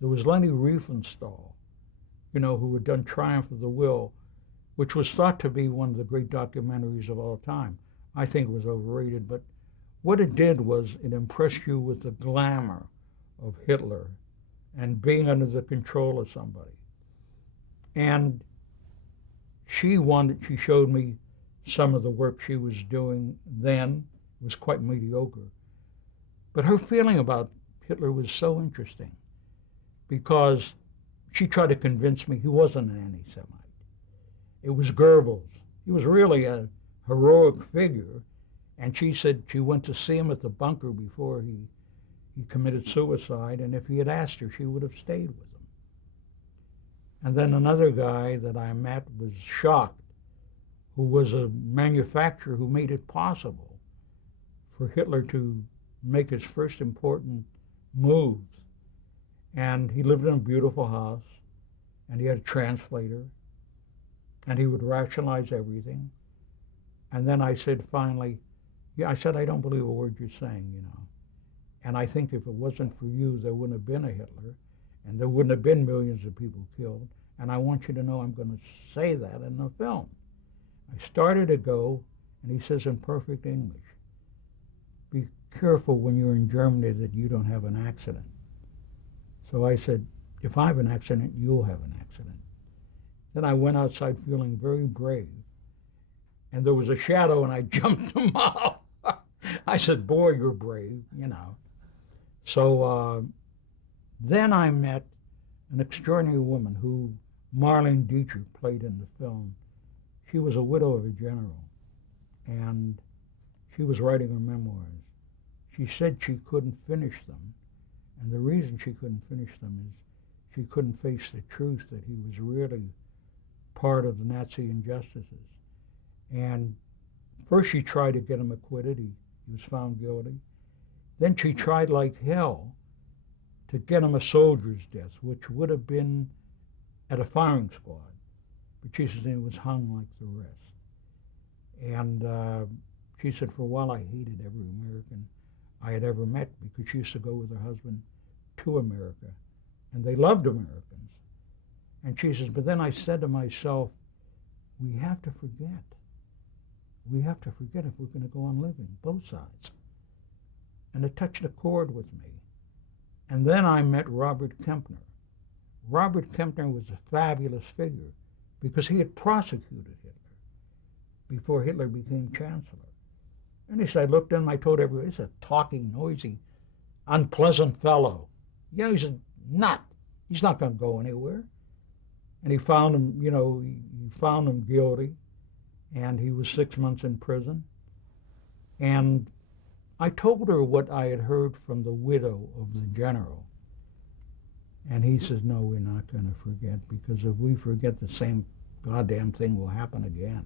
There was Leni Riefenstahl, who had done Triumph of the Will, which was thought to be one of the great documentaries of all time. I think it was overrated, but what it did was it impressed you with the glamour of Hitler and being under the control of somebody. And she showed me some of the work she was doing then. It was quite mediocre. But her feeling about Hitler was so interesting because she tried to convince me he wasn't an anti-Semite. It was Goebbels. He was really a heroic figure. And she said she went to see him at the bunker before he committed suicide, and if he had asked her, she would have stayed with him. And then another guy that I met was shocked, who was a manufacturer who made it possible for Hitler to make his first important moves. And he lived in a beautiful house, and he had a translator, and he would rationalize everything. And then I said finally, I don't believe a word you're saying, And I think if it wasn't for you, there wouldn't have been a Hitler, and there wouldn't have been millions of people killed. And I want you to know I'm going to say that in the film. I started to go, and he says in perfect English, be careful when you're in Germany that you don't have an accident. So I said, if I have an accident, you'll have an accident. Then I went outside feeling very brave. And there was a shadow, and I jumped him off. I said, boy, you're brave, So then I met an extraordinary woman who Marlene Dietrich played in the film. She was a widow of a general, and she was writing her memoirs. She said she couldn't finish them, and the reason she couldn't finish them is she couldn't face the truth that he was really part of the Nazi injustices. And first she tried to get him acquitted. He was found guilty. Then she tried like hell to get him a soldier's death, which would have been at a firing squad. But she said he was hung like the rest. And she said for a while I hated every American I had ever met because she used to go with her husband to America, and they loved Americans. And she says, but then I said to myself, we have to forget. We have to forget if we're going to go on living, both sides. And it touched a chord with me. And then I met Robert Kempner. Robert Kempner was a fabulous figure because he had prosecuted Hitler before Hitler became chancellor. And he said, I looked at him, I told everybody, he's a talking, noisy, unpleasant fellow. He's a nut. He's not going to go anywhere. And he found him, he found him guilty, and he was 6 months in prison. And I told her what I had heard from the widow of the general. And he says, no, we're not going to forget, because if we forget, the same goddamn thing will happen again.